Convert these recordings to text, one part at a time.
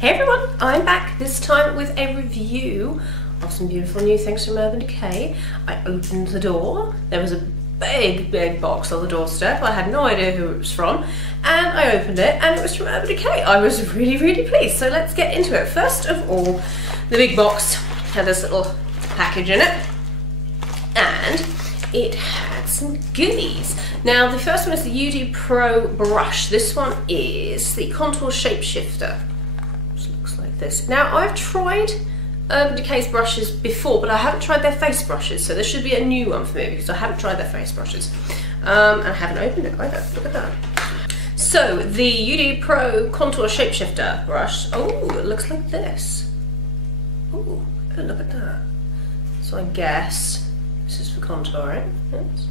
Hey everyone, I'm back this time with a review of some beautiful new things from Urban Decay. I opened the door, there was a big box on the doorstep. I had no idea who it was from, and I opened it and it was from Urban Decay. I was really pleased, so let's get into it. First of all, the big box had this little package in it, and it had some goodies. Now the first one is the UD Pro brush. This one is the Contour Shapeshifter. Looks like this. Now I've tried Urban Decay's brushes before, but I haven't tried their face brushes, so this should be a new one for me because I haven't tried their face brushes. And I haven't opened it either. Look at that. So the UD Pro Contour Shapeshifter brush. Oh, it looks like this. Oh, look at that. So I guess this is for contouring. Yes.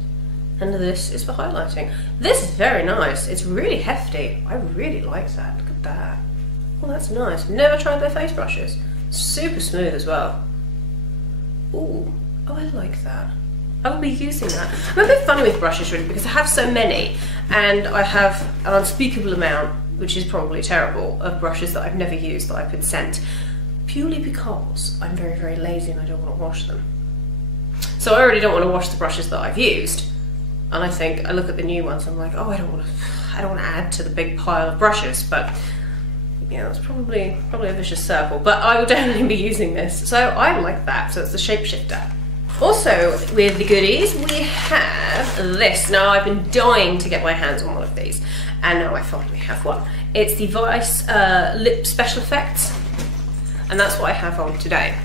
And this is for highlighting. This is very nice. It's really hefty. I really like that. Look at that. Well, that's nice. Never tried their face brushes. Super smooth as well. Ooh, oh, I like that. I will be using that. I'm a bit funny with brushes really because I have so many, and I have an unspeakable amount, which is probably terrible, of brushes that I've never used that I've been sent, purely because I'm very lazy and I don't want to wash them. So I already don't want to wash the brushes that I've used, and I look at the new ones, I'm like, oh, I don't want to add to the big pile of brushes, but yeah, that's probably a vicious circle, but I will definitely be using this. So I like that, so it's the Shapeshifter. Also, with the goodies, we have this. Now, I've been dying to get my hands on one of these, and now I finally have one. It's the Vice Lip Special Effects, and that's what I have on today.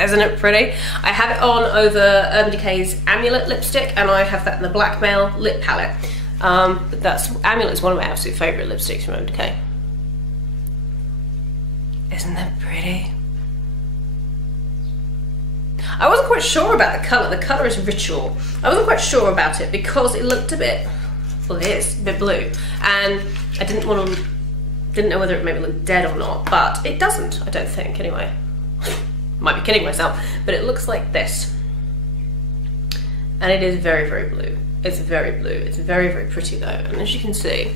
Isn't it pretty? I have it on over Urban Decay's Amulet lipstick, and I have that in the Blackmail lip palette. But Amulet's one of my absolute favourite lipsticks from Urban Decay. Isn't that pretty? I wasn't quite sure about the colour. The colour is Ritual. I wasn't quite sure about it because it looked a bit, well, it is a bit blue, and I didn't know whether it made me look dead or not, but it doesn't, I don't think, anyway. Might be kidding myself, but it looks like this. And it is very blue. It's very blue. It's very pretty though, and as you can see,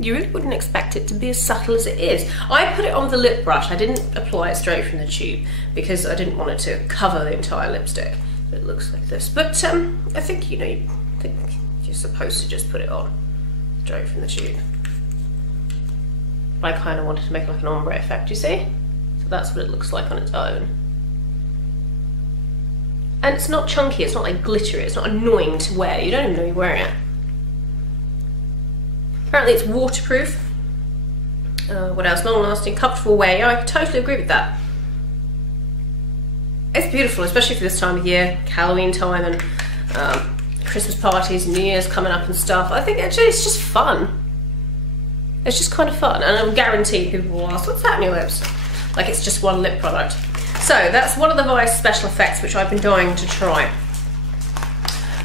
you really wouldn't expect it to be as subtle as it is. I put it on the lip brush. I didn't apply it straight from the tube because I didn't want it to cover the entire lipstick. It looks like this, but I think you're supposed to just put it on straight from the tube. I kind of wanted to make like an ombre effect, you see? So that's what it looks like on its own. And it's not chunky, it's not like glittery, it's not annoying to wear, you don't even know you're wearing it. Apparently it's waterproof. What else? Long lasting, comfortable wear. Yeah, I totally agree with that. It's beautiful, especially for this time of year, Halloween time and Christmas parties, New Year's coming up and stuff. I think actually it's just fun. It's just kind of fun, and I'm guaranteed people will ask, what's that on your lips? Like it's just one lip product. So that's one of the Vice special effects which I've been dying to try.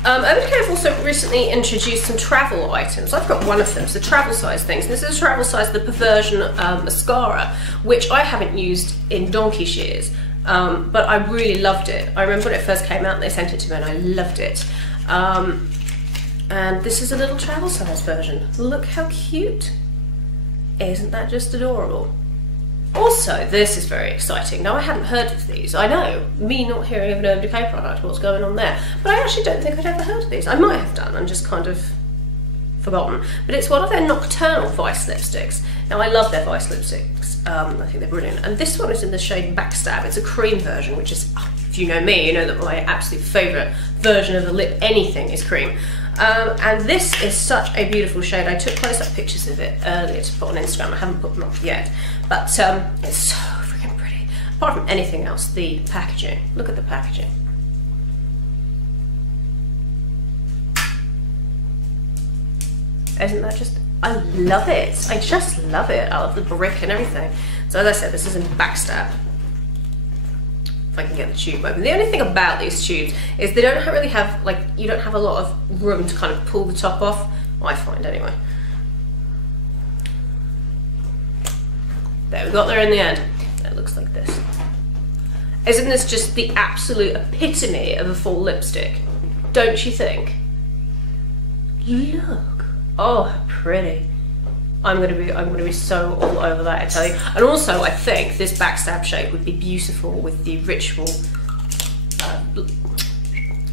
Urban Decay have also recently introduced some travel items. I've got one of them, so travel size things. This is a travel size, the Perversion mascara, which I haven't used in donkey's years, but I really loved it. I remember when it first came out, they sent it to me and I loved it. And this is a little travel size version. Look how cute. Isn't that just adorable? Also, this is very exciting. Now, I hadn't heard of these. I know, me not hearing of an Urban Decay product, what's going on there. But I actually don't think I'd ever heard of these. I might have done and just kind of forgotten. But it's one of their Nocturnal Vice lipsticks. Now, I love their Vice lipsticks. I think they're brilliant. And this one is in the shade Backstab. It's a cream version, which is, if you know me, you know that my absolute favourite version of the lip anything is cream. And this is such a beautiful shade. I took close-up pictures of it earlier to put on Instagram. I haven't put them up yet, but it's so freaking pretty. Apart from anything else, the packaging. Look at the packaging. Isn't that just, I love it. I just love it. I love the brick and everything. So as I said, this is in Backstab. If I can get the tube open. The only thing about these tubes is they don't really have, like, you don't have a lot of room to kind of pull the top off, I find anyway. There, we got there in the end. It looks like this. Isn't this just the absolute epitome of a full lipstick? Don't you think? Look. Oh, how pretty. I'm gonna be so all over that, I tell you. And also, I think this backstab shade would be beautiful with the Ritual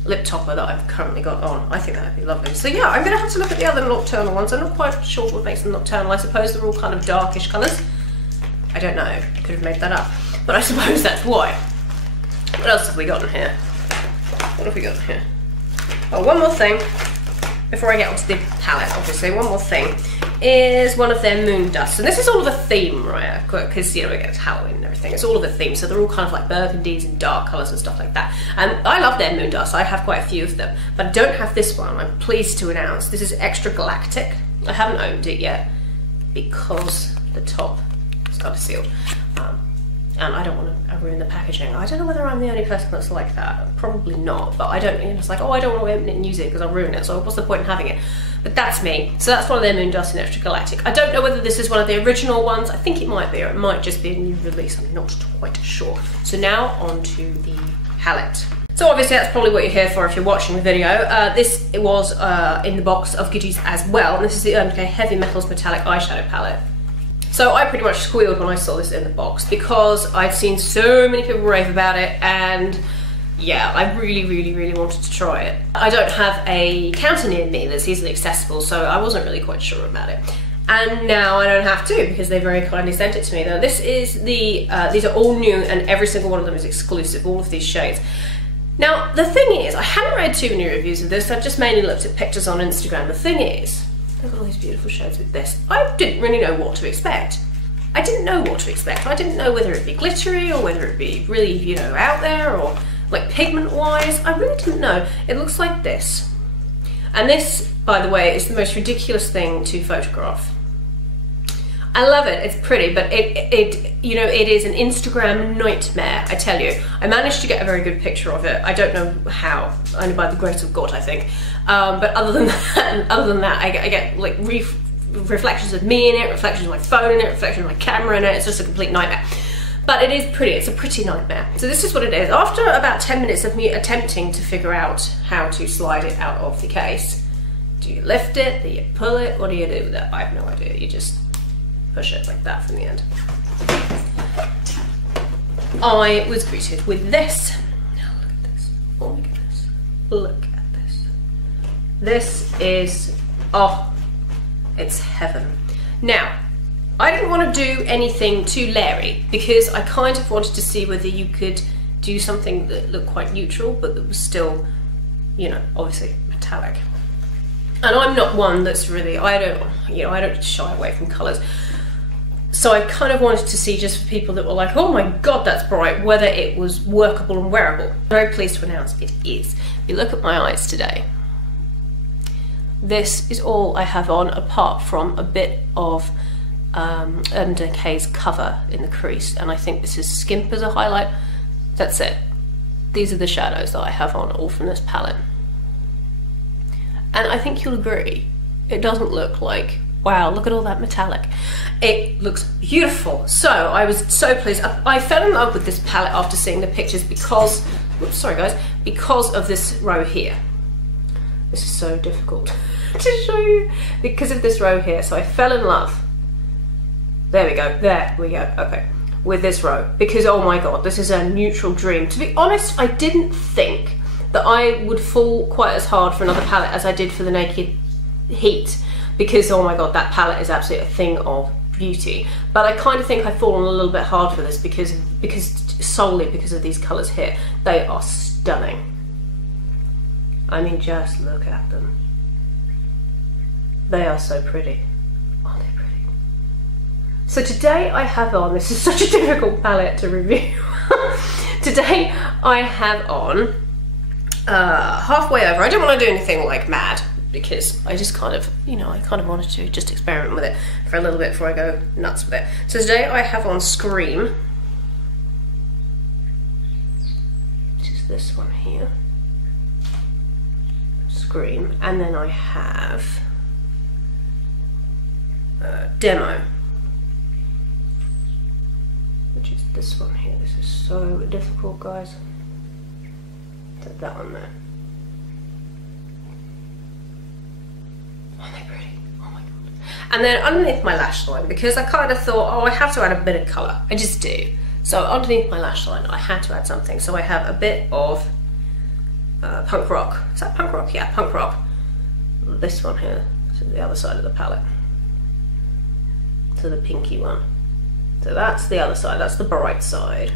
lip topper that I've currently got on. I think that would be lovely. So yeah, I'm gonna have to look at the other nocturnal ones. I'm not quite sure what makes them nocturnal. I suppose they're all kind of darkish colours. I don't know, I could have made that up. But I suppose that's why. What else have we got in here? What have we got in here? Oh, one more thing. Before I get onto the palette, obviously, one more thing is one of their moon dusts. And this is all of a theme, right? Because, you know, it's Halloween and everything. It's all of a theme, so they're all kind of like burgundies and dark colours and stuff like that. And I love their moon dusts. I have quite a few of them, but I don't have this one. I'm pleased to announce this is Extra Galactic. I haven't opened it yet because the top is kind of sealed. And I don't want to ruin the packaging. I don't know whether I'm the only person that's like that. Probably not, but I don't, you know, it's like, oh, I don't want to open it and use it because I'll ruin it, so what's the point in having it? But that's me. So that's one of their moon dusts in Extra Galactic. I don't know whether this is one of the original ones. I think it might be, or it might just be a new release. I'm not quite sure. So now on to the palette. So obviously that's probably what you're here for if you're watching the video. This was in the box of goodies as well. And this is the Decay Heavy Metals Metallic Eyeshadow Palette. So I pretty much squealed when I saw this in the box because I've seen so many people rave about it, and yeah, I really wanted to try it. I don't have a counter near me that's easily accessible, so I wasn't really quite sure about it. And now I don't have to because they very kindly sent it to me. Now this is the, these are all new and every single one of them is exclusive, all of these shades. Now the thing is, I haven't read too many reviews of this, I've just mainly looked at pictures on Instagram. The thing is, look at all these beautiful shades with this. I didn't really know what to expect. I didn't know what to expect. I didn't know whether it'd be glittery or whether it'd be really, you know, out there or like pigment-wise. I really didn't know. It looks like this. And this, by the way, is the most ridiculous thing to photograph. I love it, it's pretty, but you know, it is an Instagram nightmare, I tell you. I managed to get a very good picture of it. I don't know how, only by the grace of God, I think. But other than that, I get like reflections of me in it, reflections of my phone in it, reflections of my camera in it. It's just a complete nightmare. But it is pretty, it's a pretty nightmare. So this is what it is. After about 10 minutes of me attempting to figure out how to slide it out of the case, do you lift it, do you pull it, what do you do with it? I have no idea, you just push it like that from the end. I was greeted with this. Now look at this. Oh my goodness. Look at this. This is, oh, it's heaven. Now, I didn't want to do anything too leery because I kind of wanted to see whether you could do something that looked quite neutral but that was still, you know, obviously metallic. And I'm not one that's really, I don't shy away from colours. So I kind of wanted to see, just for people that were like, oh my god, that's bright, whether it was workable and wearable. I'm very pleased to announce it is. If you look at my eyes today, this is all I have on apart from a bit of Decay's cover in the crease, and I think this is Skimp as a highlight. That's it. These are the shadows that I have on, all from this palette. And I think you'll agree, it doesn't look like, wow, look at all that metallic. It looks beautiful. So I was so pleased. I fell in love with this palette after seeing the pictures because, whoops, sorry guys, because of this row here. This is so difficult to show you because of this row here. So I fell in love. There we go, okay. With this row, because oh my god, this is a neutral dream. To be honest, I didn't think that I would fall quite as hard for another palette as I did for the Naked Heat, because oh my god, that palette is absolutely a thing of beauty. But I kind of think I've fallen a little bit hard for this because solely because of these colours here. They are stunning. I mean, just look at them. They are so pretty. Aren't they pretty? So today I have on, this is such a difficult palette to review. Today I have on halfway over. I don't want to do anything like mad because I just kind of, you know, I kind of wanted to just experiment with it for a little bit before I go nuts with it. So today I have on Scream. This is this one here. Scream. And then I have Demo, which is this one here. This is so difficult, guys. Put that one there. Aren't they pretty? Oh my God. And then underneath my lash line, because I kind of thought, oh, I have to add a bit of colour. I just do. So underneath my lash line, I had to add something. So I have a bit of punk rock. Is that punk rock? Yeah, punk rock. This one here, to the other side of the palette. To the pinky one. So that's the other side, that's the bright side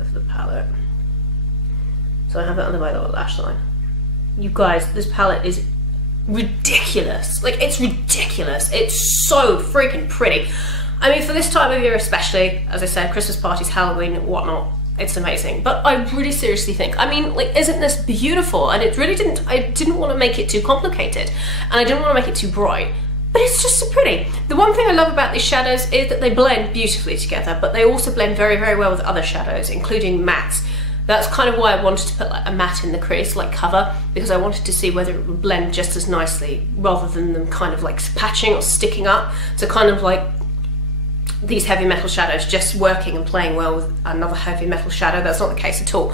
of the palette. So I have it under my little lash line. You guys, this palette is ridiculous. Like, it's ridiculous. It's so freaking pretty. I mean, for this time of year especially, as I said, Christmas parties, Halloween, whatnot, it's amazing. But I really seriously think, I mean, like, isn't this beautiful? And it really I didn't want to make it too complicated, and I didn't want to make it too bright, but it's just so pretty. The one thing I love about these shadows is that they blend beautifully together, but they also blend very, very well with other shadows, including mattes. That's kind of why I wanted to put like a matte in the crease, like cover, because I wanted to see whether it would blend just as nicely rather than them kind of like patching or sticking up. So kind of like these heavy metal shadows just working and playing well with another heavy metal shadow. That's not the case at all.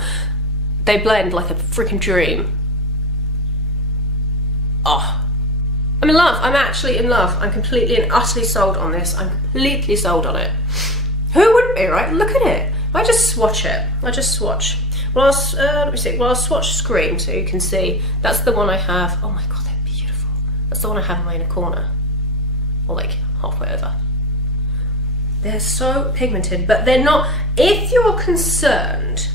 They blend like a freaking dream. Oh, I'm in love. I'm actually in love. I'm completely and utterly sold on this. I'm completely sold on it. Who wouldn't be, right? Look at it. I just swatch it. I just swatch. Well, let me see. Well, I'll swatch screen so you can see. That's the one I have. Oh my God, they're beautiful. That's the one I have in my inner corner, or like halfway over. They're so pigmented, but they're not. If you're concerned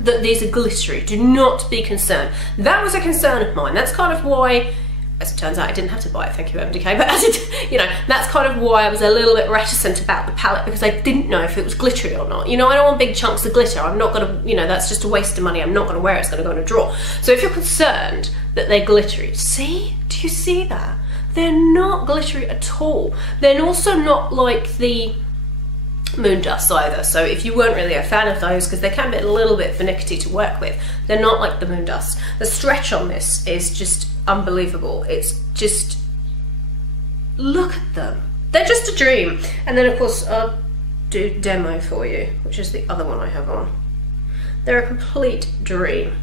that these are glittery, do not be concerned. That was a concern of mine. That's kind of why, as it turns out, I didn't have to buy it, thank you, Decay, but as it, you know, that's kind of why I was a little bit reticent about the palette, because I didn't know if it was glittery or not. You know, I don't want big chunks of glitter. I'm not gonna, you know, that's just a waste of money. I'm not gonna wear it, it's gonna go in a drawer. So if you're concerned that they're glittery, see, do you see that? They're not glittery at all. They're also not like the moon dust either. So if you weren't really a fan of those, because they can be a little bit finicky to work with, they're not like the moon dust. The stretch on this is just unbelievable. It's just, look at them. They're just a dream. And then of course I'll do demo for you, which is the other one I have on. They're a complete dream.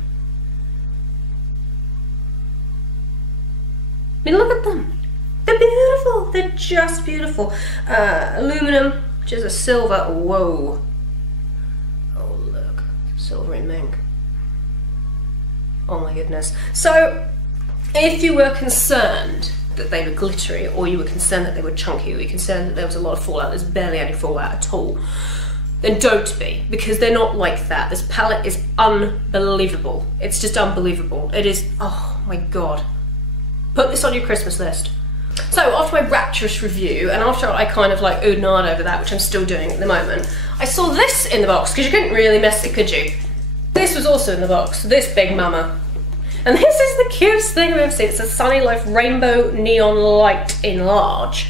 I mean, look at them. They're beautiful. They're just beautiful. Aluminum, which is a silver. Whoa. Oh look, silvery mink. Oh my goodness. So if you were concerned that they were glittery, or you were concerned that they were chunky, or you were concerned that there was a lot of fallout, there's barely any fallout at all, then don't be, because they're not like that. This palette is unbelievable. It's just unbelievable. It is, oh my God. Put this on your Christmas list. So after my rapturous review, and after I kind of like oohed and ahed over that, which I'm still doing at the moment, I saw this in the box, because you couldn't really miss it, could you? This was also in the box, this big mama. And this is the cutest thing I've ever seen. It's a Sunny Life Rainbow Neon Light in large.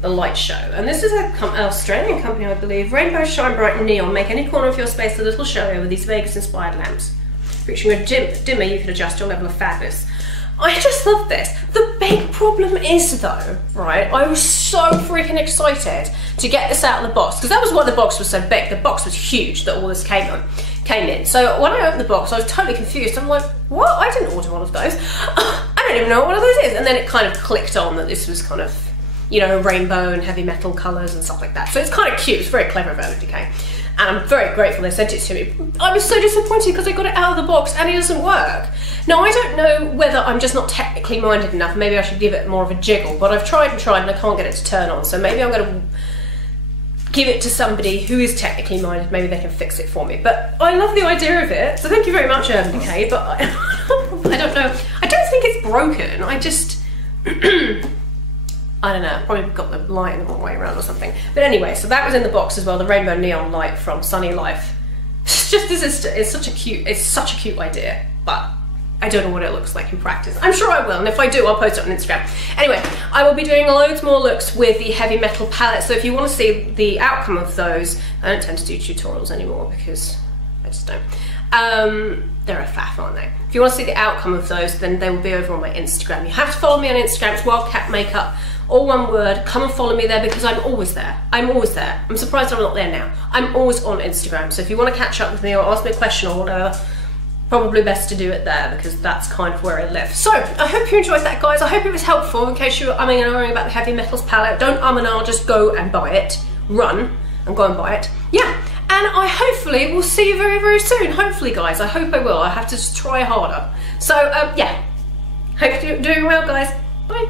The light show. And this is an Australian company, I believe. Rainbow Shine Bright Neon. Make any corner of your space a little showier with these Vegas-inspired lamps. Featuring a dimmer, you can adjust your level of fatness. I just love this. The big problem is though, right, I was so freaking excited to get this out of the box, because that was why the box was so big. The box was huge that all this came in. So when I opened the box, I was totally confused. I'm like, what? I didn't order one of those. I don't even know what one of those is. And then it kind of clicked on that this was kind of, you know, rainbow and heavy metal colours and stuff like that. So it's kind of cute. It's very clever about it, Decay. And I'm very grateful they sent it to me. I was so disappointed because I got it out of the box and it doesn't work. Now, I don't know whether I'm just not technically minded enough. Maybe I should give it more of a jiggle, but I've tried and tried and I can't get it to turn on. So maybe I'm going to give it to somebody who is technically minded. Maybe they can fix it for me. But I love the idea of it. So thank you very much, Decay. But I don't know. I don't think it's broken. I just... I don't know, probably got the light in the wrong way around or something. But anyway, so that was in the box as well, the rainbow neon light from Sunny Life. It's such a cute idea, but I don't know what it looks like in practice. I'm sure I will, and if I do, I'll post it on Instagram. Anyway, I will be doing loads more looks with the heavy metal palette, so if you want to see the outcome of those, I don't tend to do tutorials anymore because I just don't. They're a faff, aren't they? If you want to see the outcome of those, then they will be over on my Instagram. You have to follow me on Instagram, it's Wildcat Makeup. All one word, come and follow me there because I'm always there. I'm always there. I'm surprised I'm not there now. I'm always on Instagram. So if you want to catch up with me or ask me a question or whatever, probably best to do it there because that's kind of where I live. So I hope you enjoyed that, guys. I hope it was helpful in case you were umming and ahhing about the Heavy Metals palette. Don't and ah, just go and buy it. Run and go and buy it. Yeah, and I hopefully will see you very, very soon. Hopefully, guys. I hope I will. I have to just try harder. So yeah, hope you're doing well, guys. Bye.